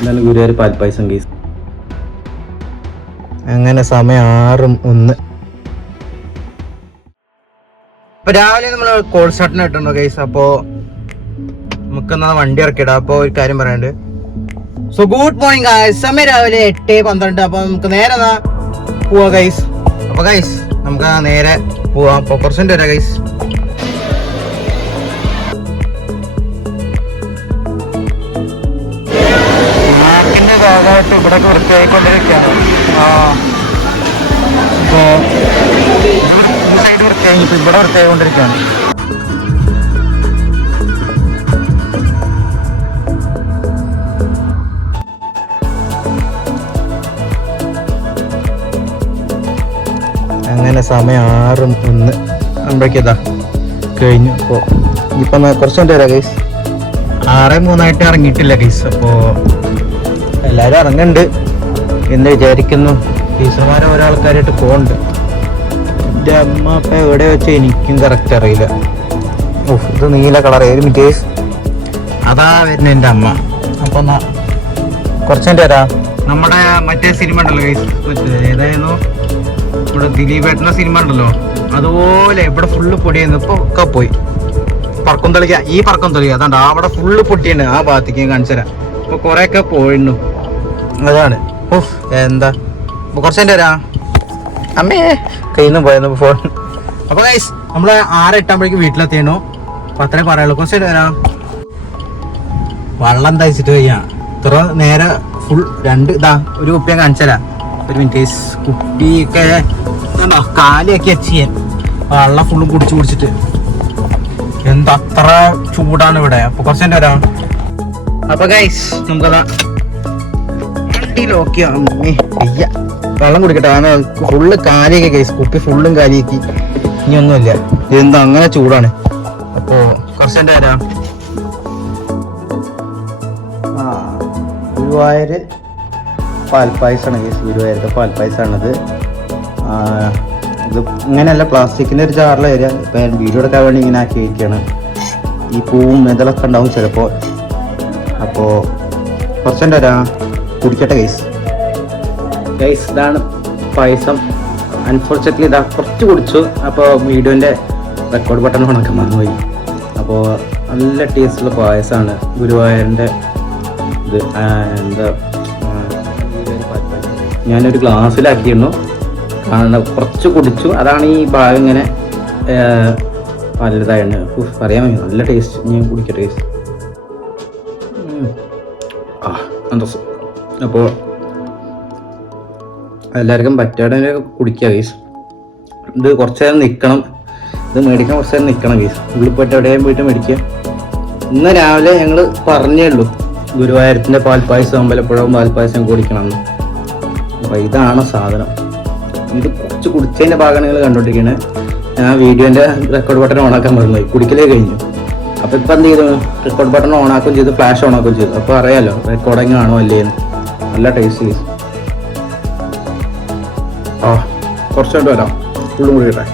ഇതാണ് ഗുരുവായൂർ പാൽപ്പായസം കേസ്. അങ്ങനെ സമയം 6:01. അപ്പൊ രാവിലെ നമ്മള് കോൾ സ്റ്റാർട്ടിന് ഇട്ടുണ്ടോ ഗൈസ്. അപ്പോ നമുക്കെന്നാ വണ്ടി ഇറക്കിയിടാം. അപ്പൊ ഒരു കാര്യം പറയാനുണ്ട്. So good morning guys. സമയം രാവിലെ 8:12. അപ്പൊ നമുക്ക് നേരെ പോവാ ഗൈസ്. അപ്പൊ ഗൈസ് നമുക്ക് നേരെ പോവാം. അപ്പൊ കുറച്ചുണ്ട് വരാം ഗൈസ്. നാട്ടിന്റെ ഭാഗമായിട്ട് ഇവിടെ വൃത്തിയായിക്കൊണ്ടിരിക്കുകയാണ്. ഇപ്പോ ഈ സൈഡ് വൃത്തിയായി, ഇപ്പൊ ഇവിടെ വൃത്തിയായിക്കൊണ്ടിരിക്കുകയാണ്. അങ്ങനെ സമയം 6:01 ആകുമ്പോഴേക്കതാ കഴിഞ്ഞു. അപ്പോൾ ഇപ്പം കുറച്ച് കൊണ്ട് വരാം ഗൈസ്. 6:03 ഇറങ്ങിയിട്ടില്ല ഗൈസ്. അപ്പോൾ എല്ലാവരും ഇറങ്ങുന്നുണ്ട് എന്ന് വിചാരിക്കുന്നു. ടീച്ചർമാരെ ഓരോ ആൾക്കാരായിട്ട് പോകുന്നുണ്ട്. എൻ്റെ അമ്മ അപ്പം എവിടെ വെച്ച് എനിക്കും കറക്റ്റ് അറിയില്ല. ഇത് നീല കളർ ഏത് ഗൈസ്. അതാ വരുന്നത് എൻ്റെ അമ്മ. അപ്പോൾ എന്നാ കുറച്ച് കൊണ്ട് വരാം. നമ്മുടെ മറ്റേ സിനിമ ഉണ്ടല്ലോ ഗൈസ്, ഏതായിരുന്നു ഇവിടെ ദിലീപേട്ടൻ്റെ സിനിമ ഉണ്ടല്ലോ, അതുപോലെ ഇവിടെ ഫുള്ള് പൊടിയായിരുന്നു. ഇപ്പോൾ ഒക്കെ പോയി. പറക്കം തെളിക്കുക, ഈ പറക്കം തെളിക്കുക അതാണ്ട് അവിടെ ഫുള്ള് പൊട്ടിയുണ്ട്. ആ ഭാഗത്തേക്ക് ഞാൻ കാണിച്ചു തരാം. ഇപ്പോൾ കുറേയൊക്കെ പോയിരുന്നു. അതാണ് എന്താ. അപ്പോൾ കുറച്ച് എൻ്റെ വരാം. അമ്മേ കയ്യിൽ നിന്ന് പോയിരുന്നു ഫോൺ. അപ്പോൾ ഗൈസ് നമ്മൾ 6:08 വീട്ടിലെത്തിയണു. അപ്പോൾ അത്രേ പറയുള്ളൂ. കുറച്ച് എൻ്റെ വരാം. വെള്ളം തയ്ച്ചിട്ട് കഴിയാ ഇത്ര നേരെ ഫുൾ ഒരു കുപ്പി ഞാൻ കാണിച്ചു തരാം. ഒരു മിനിറ്റ് ഗൈസ്. കുപ്പിയൊക്കെ ഉണ്ടോ കാലിയൊക്കെ ചെയ്യാൻ വെള്ളം ഫുള്ളും കുടിച്ചിട്ട് എന്താ അത്ര ചൂടാണ് ഇവിടെ. അപ്പൊ കുറച്ചെന്റെ വരാം. അപ്പൊ ഗൈസ് നമുക്കതാ വണ്ടിയിലോക്കിയ വെള്ളം കുടിക്കട്ടെ. ഫുള്ള് കാലിയൊക്കെ ഗൈസ്, കുപ്പി ഫുള്ളും കാലിയാക്കി. ഇനി ഒന്നുമില്ല, എന്താ അങ്ങനെ ചൂടാണ്. അപ്പോ കുറച്ചെന്റെ വരാം. ഗുരുവായൂർ പാൽപ്പായസമാണ് കേസ്. ഗുരുവായൂരത്തെ പാൽപ്പായസമാണത്. ഇത് ഇങ്ങനെയല്ല, പ്ലാസ്റ്റിക്കിൻ്റെ ഒരു ജാറിൽ വരിക. ഇപ്പം ഞാൻ വീഡിയോ എടുക്കാൻ വേണ്ടി ഇങ്ങനെ ആക്കി വയ്ക്കുകയാണ്. ഈ പൂവും ഇതളൊക്കെ ഉണ്ടാവും ചിലപ്പോൾ. അപ്പോൾ കുറച്ചുണ്ട് വരാം. കുടിക്കട്ടെ ഗൈസ്. ഗൈസ് ഇതാണ് പായസം. അൺഫോർച്ചുനേറ്റ്ലി ഇതാ കുറച്ച് കുടിച്ചു. അപ്പോൾ വീഡിയോൻ്റെ റെക്കോർഡ് ബട്ടൺ ഉണക്കാൻ മറന്നുപോയി. അപ്പോൾ നല്ല ടേസ്റ്റുള്ള പായസമാണ് ഗുരുവായൂരിൻ്റെ ഇത്. എന്താ ഞാനൊരു ഗ്ലാസ്സിലാക്കിയിരുന്നു. കാരണം കുറച്ച് കുടിച്ചു, അതാണ് ഈ ഭാഗം ഇങ്ങനെ വലുതായിരുന്നു. പറയാൻ വയ്യ, നല്ല ടേസ്റ്റ്. ഞാൻ കുടിക്കട്ടെ ടേസ്റ്റ്. എന്താ. അപ്പോൾ എല്ലാവർക്കും പറ്റാതെ കുടിക്കുക ഗൈസ്. ഇത് കുറച്ച് നേരം നിൽക്കണം. ഇത് മേടിക്കാൻ കുറച്ച് നേരം നിൽക്കണം ഗൈസ്. ഉള്ളിൽ പോയിട്ട് എവിടെയും പോയിട്ട് മേടിക്കുക. ഇന്ന് രാവിലെ ഞങ്ങൾ പറഞ്ഞേ ഉള്ളൂ ഗുരുവായൂരത്തിൻ്റെ പാൽപ്പായസം, അമ്പലപ്പുഴവും പാൽപ്പായസം കുടിക്കണമെന്ന്. അപ്പോൾ ഇതാണ് സാധനം. ഇത് കുറച്ച് കുടിച്ചതിൻ്റെ ഭാഗമാണ് നിങ്ങൾ കണ്ടുകൊണ്ടിരിക്കുന്നത്. ഞാൻ വീഡിയോൻ്റെ റെക്കോർഡ് ബട്ടൺ ഓണാക്കാൻ മറന്നുപോയി. കുടിക്കലേ കഴിഞ്ഞു. അപ്പോൾ ഇപ്പം എന്ത് ചെയ്തു, റെക്കോർഡ് ബട്ടൺ ഓണാക്കുകയും ചെയ്തു, ഫ്ലാഷ് ഓണാക്കുകയും ചെയ്തു. അപ്പോൾ അറിയാമല്ലോ റെക്കോർഡിങ് ആണോ അല്ലേന്ന്. നല്ല ടേസ്റ്റ്. കുറച്ചുകൊണ്ട് വരാം. ഫുള്ളും കൂടി ഇട്ടെ.